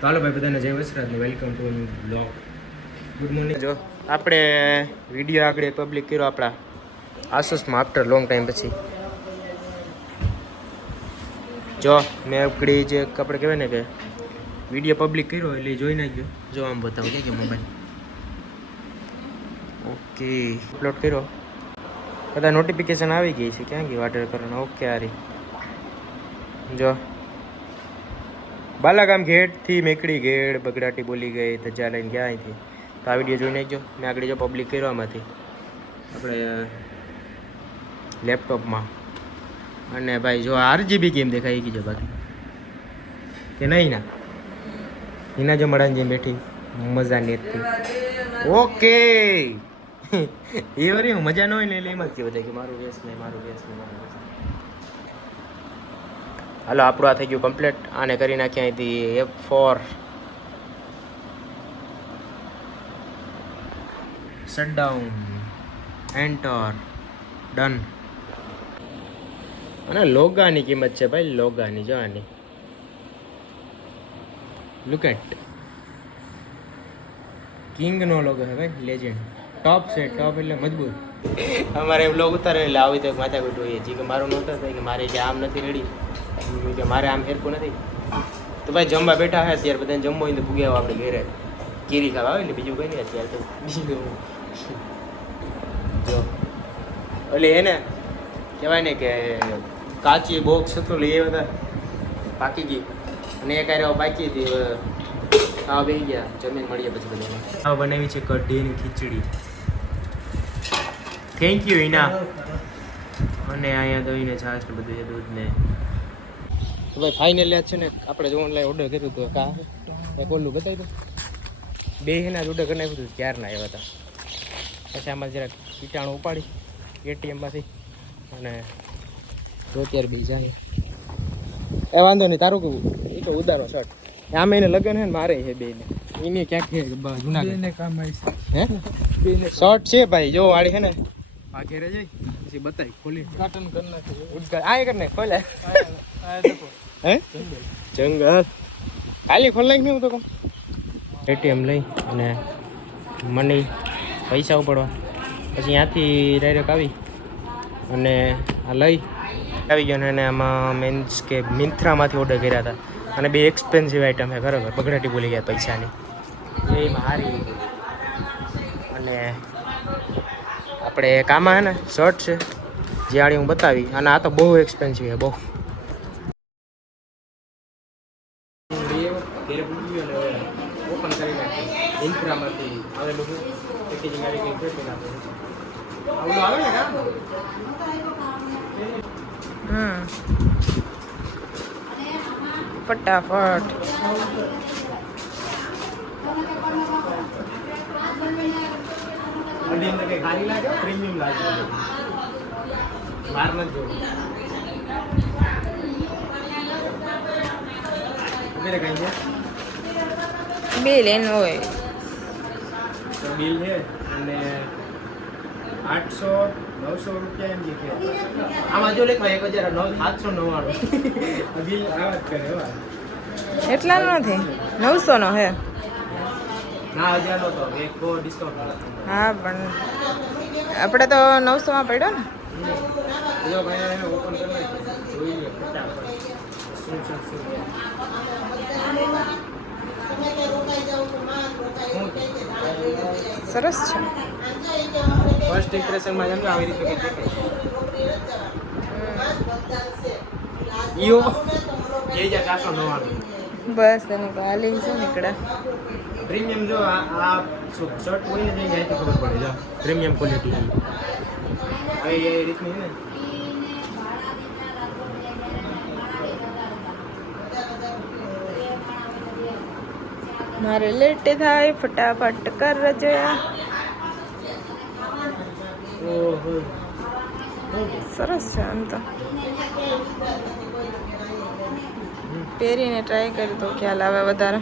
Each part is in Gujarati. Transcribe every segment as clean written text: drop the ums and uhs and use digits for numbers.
તો હાલો ભાઈ બધાને જય વસરાજ ને welcome to blog. Good morning. જો આપણે વિડીયો આગળ પબ્લિક કર્યો આપણા આસુસમાં આફ્ટર લોંગ ટાઈમ પછી. જો મેં આગળ જે આપણે કહેવાય ને કે વિડીયો પબ્લિક કર્યો એટલે જોઈ નાખ્યો. જો આમ બતાવો કે મોબાઈલ ઓકે અપલોડ કર્યો. કદાચ નોટિફિકેશન આવી ગઈ છે. ક્યાં ગઈ વાટર કરવાનું? ઓકે આરી જો બાલાગામ ઘેડથી મેકડી ઘેડ બગડાટી બોલી ગઈ ધજા લઈને ગયા અહીંથી. તો આ વિડીયો જોઈને જો મેં આગળ જો પબ્લિક કર્યો આમાંથી આપણે લેપટોપમાં. અને ભાઈ જો RGB કેમ દેખાય ગઈ છે બાકી કે નહીં ના એના જો મળાને જેમ બેઠી મજા નથી. ઓકે એ વરી મજા ન હોય ને એટલે એમ જ કહેવાય બધા કે મારું વેસ નહીં મારું વેસ નહીં મારું વેસ. હાલો આપણું આ થઈ ગયું કમ્પ્લીટ. આને કરી નાખ્યા અહીંથી F4 શટડાઉન એન્ટર ડન. અને લોગાની કિંમત છે ભાઈ, લોગાની જો આની લુક એટ કિંગનો લોગો છે ભાઈ, લેજેન્ડ ટોપ છે. ટોપ એટલે મજબૂત. અમારે એમ લોગ ઉતારે એટલે આવી તો માથા કૂટ હોઈએ છીએ કે મારું નહોતું થાય કે મારે કે આમ નથી રેડી કે મારે આમ હેરકું નથી. તો ભાઈ જમવા બેઠા હે ત્યારે બધાને જમવો હોય તો ભૂગ્યા આપણે ઘેરે કીરી ખાવા આવે એટલે બીજું કંઈ નહીં. અત્યારે તો બીજું જો એટલે એને કહેવાય ને કે કાચી બોક્સ હતું લઈ આવ્યા હતા પાકી ગઈ અને એક આરે પાકી હતી. ખાવા બેસી ગયા જમીન મળીએ પછી બધાને. ખાવા બનાવી છે કઢીની ખીચડી. Thank you ઈના. અને અહીંયા દહીંને છાશ ને બધું છે દૂધ ને. તો ભાઈ ફાઇનલી છે ને આપણે જો ઓનલાઈન ઓર્ડર કર્યું હતું કા એક ઓલું બતાવી દો બે એના જ ઓર્ડર કરી નાખ્યું હતું ક્યારના આવ્યા હતા. પછી આમાં જરાક કીટાણું ઉપાડી ATMમાંથી અને જો ત્યારે બી જાય એ વાંધો નહીં. તારું કેવું? એ તો ઉદારો શર્ટ આમ એને લગન હે ને મારે છે બેને એને ક્યાંક જુનાગઢ કામ આવી હે બેને શર્ટ છે ભાઈ. જો વાળી છે ને આ ઘેરે જઈ પછી બતાવી ખોલી ઉદઘાટન કરી નાખે આ કરી નાખ ખોલે હે જંગલ ખાલી ખોલ નાખ ને હું તો કહું. ATM લઈ અને મની પૈસા ઉપાડવા પછી ત્યાંથી ડાયરેક્ટ આવી અને આ લઈ આવી ગયો ને એને આમાં મીન્સ કે મિન્ત્રામાંથી ઓર્ડર કર્યા હતા અને બે એક્સપેન્સિવ આઈટમ છે બરાબર. બગડાટી બોલી ગયા પૈસાની એ હારી. અને આપણે એક આમાં હે ને શર્ટ છે જે આડી હું બતાવી અને આ તો બહુ એક્સપેન્સિવ છે બહુ. ઓપન કરી નાખી મિન્ત્રામાંથી આવેલું પેકેજિંગ આવી ગઈ છે આવડું આવે ને કામ ફટાફટ બધી અંદર કઈ ખારી લાગે પ્રીમિયમ લાગે બહાર નથી જોવું અત્યારે કઈ છે બિલ એનું હોય તો બિલ છે અને 800-900 રૂપિયા એમ કે આમાં જો લખવા 1799 બિલ આવા જ કરે એવા એટલા નથી 900 નો હે ના 1000 નો તો એક ડિસ્કાઉન્ટ. હા પણ આપણે તો 900 માં પડ્યો ને. જો ભાઈ ઓપન કરી નાખી જોઈ લે ફટાફટ શું સરસ છે. ફર્સ્ટ ઇમ્પ્રેશનમાં જેમ આવી રીતે કંઈ દેખાય ઈઓ 2499 બસ એને ગાલી છે નીકળે. પ્રીમિયમ જો આ શર્ટ હોય ને ત્યાંથી ખબર પડે જો પ્રીમિયમ ક્વોલિટી હવે એ રીતની ને મારે લેટ થાય ફટાફટ કરજે. ઓહો સરસ છે આમ તો પહેરીને ટ્રાય કરી તો ખ્યાલ આવે વધારે.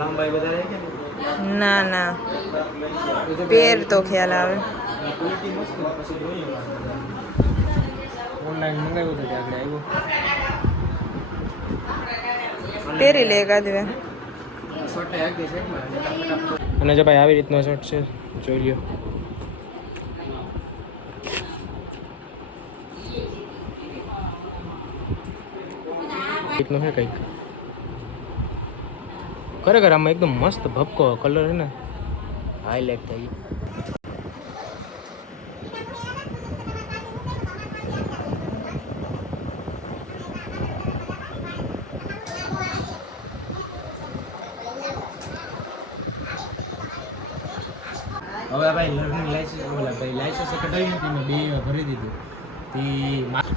લાંબાઈ વધારે કે ના ના પેર તો ખ્યાલ આવે. ક્વોલિટી મસ્ત પછી જોઈએ ઓનલાઈન મંગાવ્યું હતું આગળ આવ્યું પહેરી લે એકાદ વાર. શર્ટ આગળ સાઈડમાં અને જો ભાઈ આવી રીતનો શર્ટ છે જોઈ લ્યો રીતનો છે કંઈક ખરેખર આમાં એકદમ મસ્ત ભપકો કલર છે ને હાઈલાઇટ થઈ હવે ભાઈ લર્નિંગ લાઇસન્સ ભાઈ લાઇસન્સ કઢાવી હતી મેં 2 ભરી દીધું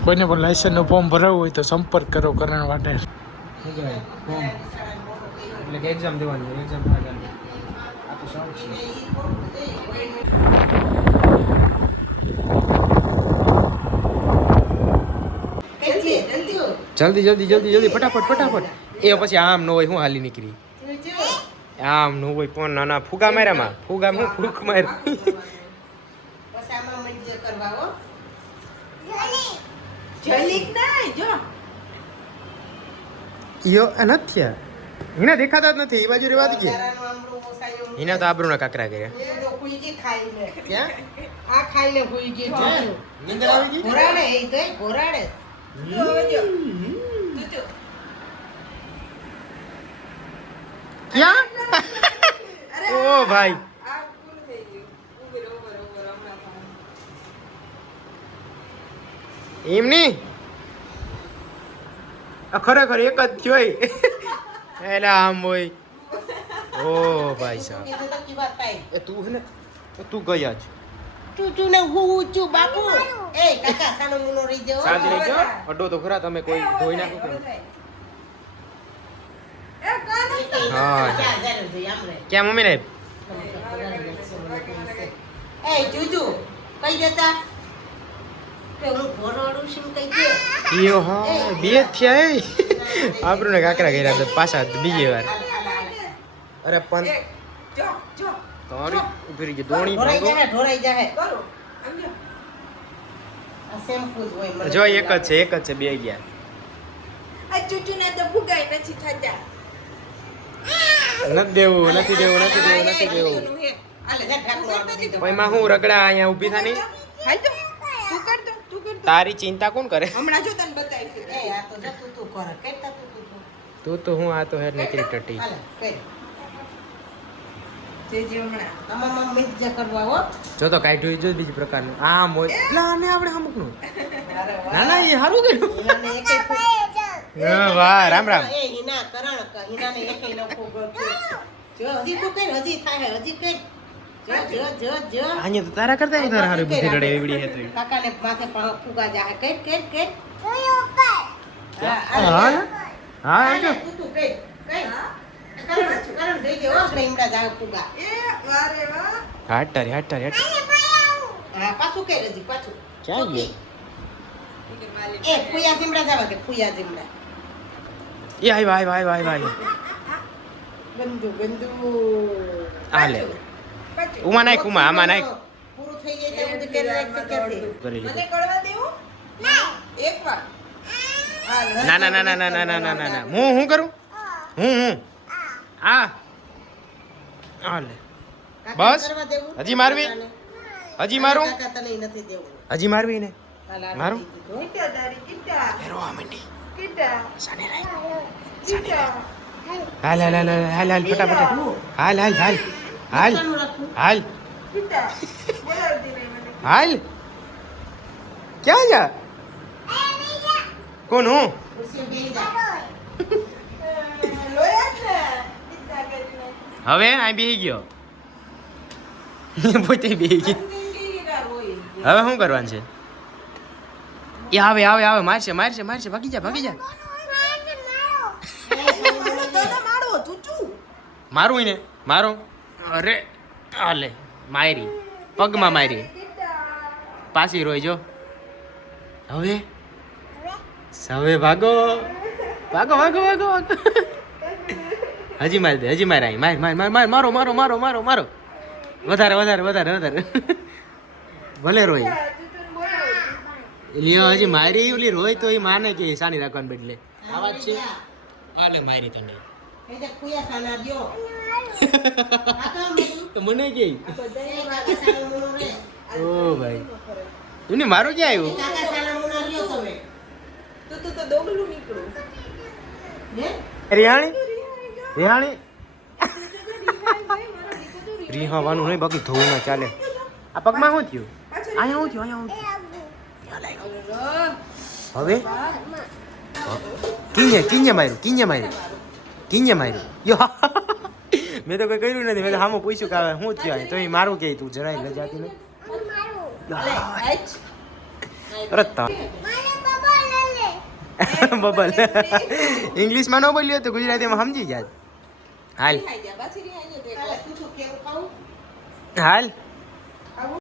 કોઈને પણ લાયસન્સનું ફોર્મ ભરાવવું હોય તો સંપર્ક કરો કરણ વાટેર. શું કહેવાય ફોર્મ એટલે કે એક્ઝામ દેવાની એક્ઝામ આપવાની આ તો શોખ છે જલ્દી જલ્દી જલ્દી જલ્દી ફટાફટ ફટાફટ એ પછી આમ ન હોય હું હાલી નીકળી આમ ન હોય પણ નાના ફુગા માર્યામાં ફુગા હું ફૂક માર યો નથી એને દેખાતા જ નથી એ બાજુ રેવા દે એના તો આબરૂના કાકરા કર્યા ક્યાં આ ખાઈને હોઈ ગઈ નીંદર આવી ગઈ ઘોરાડે એ તો ઘોરાડે ક્યાં ઓ ભાઈ એમ નહીં ખરેખર એક જ જોઈ એટલે આમ હોય ઓ ભાઈ સાહેબ એ તું હે ને તું ગયા જ તું ને હું ઊંચું બાપુ એ કાકા સાનો મુનો રહી જાવ સાંજ રહી ગયો અડો તો ખરા તમે કોઈ ધોઈ નાખો કે હા ક્યાં મમ્મી ને એ જુજુ કઈ દેતા કે હું ઘોરાડું છું કઈ દે યો હા બે થયા એ આપણને કાકરા કર્યા તો પાછા બીજી વાર અરે પણ તારી ઉભી રહી ગઈ દોણી ભાગો ઢોરાઈ જાય આ શેમ્પૂ જ હોય મને જો એક જ છે બે ગયા આ ચૂચુને તો ભૂગાઈ નથી થતા. નથી દેવું નથી દેવું નથી દેવું નથી દેવું આલે જા ઠાકુર આપી દીધો ભાઈ માં હું રગડા અહીંયા ઊભી થાની હાલ તો તું કર દો તારી ચિંતા કોણ કરે હમણાં જો તને બતાવી એ આ તો જા તું કર કેતા તું તું તો હું આ તો હેર નીકળી ટટી હાલે કર જે હમણાં આમાં મિન્ટ જે કરવા હો જો તો કાઢ્યું જો બીજી પ્રકારનું આ મોય લા ને આપણે અમુકનું અરે ના ના એ સારું કર્યું હિનાને એકે હા વાહ રામ રામ એ હિના કરણ હિનાને એકે નખો ગયો જો હજી તું કઈ હજી થાય હજી કઈ જો અહીંયા તો તારા કરતા વધારે હારી બુદ્ધિ રડે એવડી હે તો કાકાને માથે ફૂગા જાય કર હા હા જો તું કઈ કરણ જઈ ગયો પ્રેમડા જાય ફૂગા એ વારે વાહ હાટ તારી હાટ હા પાછું કઈ હજી પાછું ક્યાં ગયો એ ફુયા જીમડા જાવા કે ફુયા જીમડા એ આય બંદુ આ લે ઉમા નાખ ઉમા આમાં નાખ પૂરું થઈ જાય તો બધું કરી રાખ કરી મને લીધું કરવા દેવું ના એકવાર ના ના ના ના ના ના ના ના ના હું કરું હું આ લે બસ હજી મારવી હજી મારું કાકા તને નથી દેવું હજી મારવી ને મારું કીટા દારી કીટા હેરો આ મંડી કીટા સાને રાખ કીટા હાલ ફટાફટ હાલ કીટા બોલાવતી નહીં મને હાલ ક્યાં જા કોણ હું ખુરશી બેહી જા લોયા છે કીટા કરીને હવે આ બેહી ગયો પોતે બેહી ગઈ કીટા હોય હવે શું કરવાનું છે એ આવે મારશે ભાગી જા મારો તું ચૂ મારું ને મારો અરે આલે મારી પગમાં મારી પાછી રોઈ જો હવે ભાગો હજી માર દે હજી માર મારો વધારે ભલે રોય લ્યો હજી મારી ઓલી રોય તો એ માને કે સાની રાખવાને બદલે આવા જ છે હાલે મારી તને એ જે કુયા સાના દ્યો કાકા તો મને કે કાકા સાના મુનો રે ઓ ભાઈ એને મારું ક્યાં આવ્યું કાકા સાના મુનો લ્યો તમે તું તો દોગલું નીકળું હે રિહાણી રીહાવાનું નહીં બાકી ધોવું ના ચાલે આ પગમાં શું થયું અહીંયા હવે કિંજે માર્યું યો મેં તો કઈ કર્યું નથી મેં તો સામું પૂછ્યું કે શું થયું તો એ મારું કે તું જરાય લજાતી ને અરે બબલ ઇંગ્લિશમાં ન બોલ્યો તો ગુજરાતીમાં સમજી જાય હાલ તું શું કેવું ખાવું હાલ